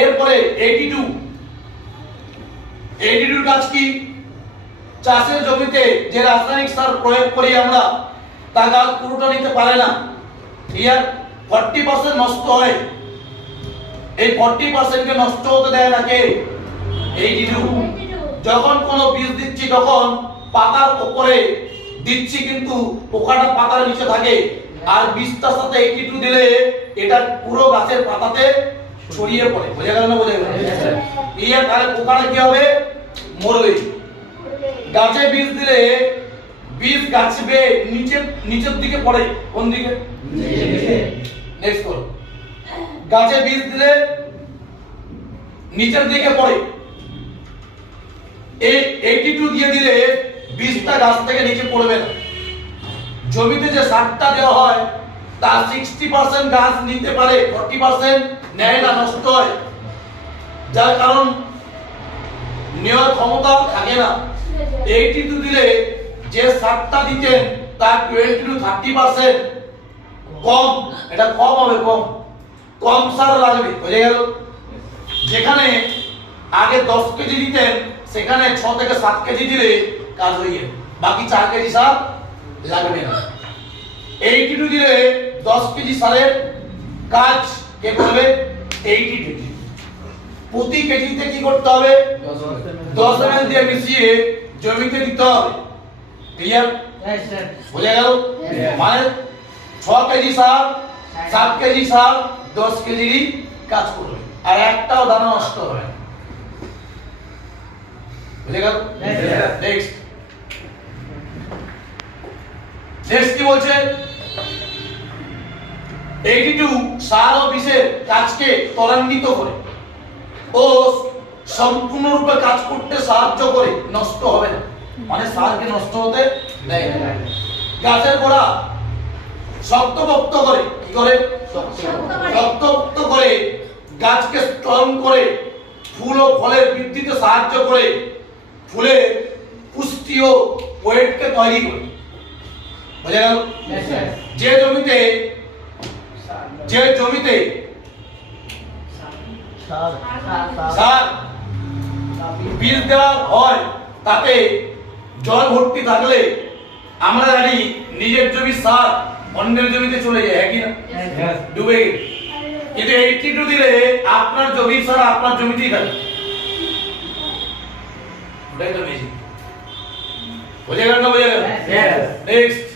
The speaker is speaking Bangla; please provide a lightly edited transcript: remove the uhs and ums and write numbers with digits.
এরপরে 82 82 কাজ কি? চাষের জমিতে যে রাসায়নিক সার প্রয়োগ করি আমরা তা গাছ পুরোটা নিতে পারে না, ক্লিয়ার? 40% নষ্ট হয়। এই 40% কে নষ্ট হতে দেয় না কে? 82। যখন কোনো বীজ দিচ্ছি তখন পাতার উপরে দিচ্ছি, কিন্তু পোকাটা পাতার নিচে থাকে, আর বীজটার সাথে 82 দিলে এটা পুরো গাছের পাতাতে ছড়িয়ে পড়ে। বোঝা গেল না? বোঝা গেল? ক্লিয়ার? তাহলে পোকাটা কি হবে? মরবে। গাছে বীজ দিলে বীজ গাছবে নিচের দিকে পড়ে। কোন দিকে? নেক্সট করো। গাছে বীজ দিলে নিচের দিকে পড়ে। এই 82 দিয়ে দিলে বীজটা গাছ থেকে নিচে পড়বে না। জমিতে যে সারটা দেওয়া হয় তা 60% গাছ নিতে পারে, 40% নেয় না, নষ্ট হয়, যার কারণ নেওয়ার ক্ষমতা থাকে না। 82 দিলে যে সারটা দিতেন তার 20 to 30% কম, এটা কম হবে, কম সার লাগবে। বুঝে গেল? যেখানে আগে 10 কেজি দিতেন সেখানে 6 থেকে 7 কেজি দিলে কাজ হয়ে যাবে, বাকি 4 কেজি সার লাগবে না। 82 দিলে 10 কেজি সারের কাজ কে করবে? 82। প্রতি কেজিতে কি করতে হবে? 10 ml দিয়ে মিশিয়ে জমিতে দিতে হবে। ক্লিয়ার? বুঝে গেল? মানে 6 কেজি সার 7 কেজি সার 10 কেজিরই কাজ করবে, আর একটাও দানা নষ্ট হবে না। বুঝে গেল? নেক্সট কি বলছে? 82 সার ও বিষের কাজকে ত্বরান্বিত করে ও সম্পূর্ণরূপে কাজ করতে সাহায্য করে, নষ্ট হবে না, মানে সারকে নষ্ট হতে দেয় না। গাছের গোড়া শক্তপোক্ত করে, কি করে? শক্তপোক্ত করে, গাছকে স্ট্রং করে, ফুল ও ফলের বৃদ্ধিতে সাহায্য করে, ফুলের পুষ্টি ও ওয়েটকে তৈরি করে। বুঝে গেল? যে জমিতে সার বীজ দেওয়া হয় তাতে জল ভর্তি থাকলে আমরা জানি নিজের জমির সার অন্যের জমিতে চলে যায়, কি না? ডুবে গেছে। কিন্তু 82 দিলে আপনার জমির সার আপনার জমিতেই থাকে। ওটাই তো ম্যাজিক। বুঝে গেল না? বুঝে গেল? নেক্সট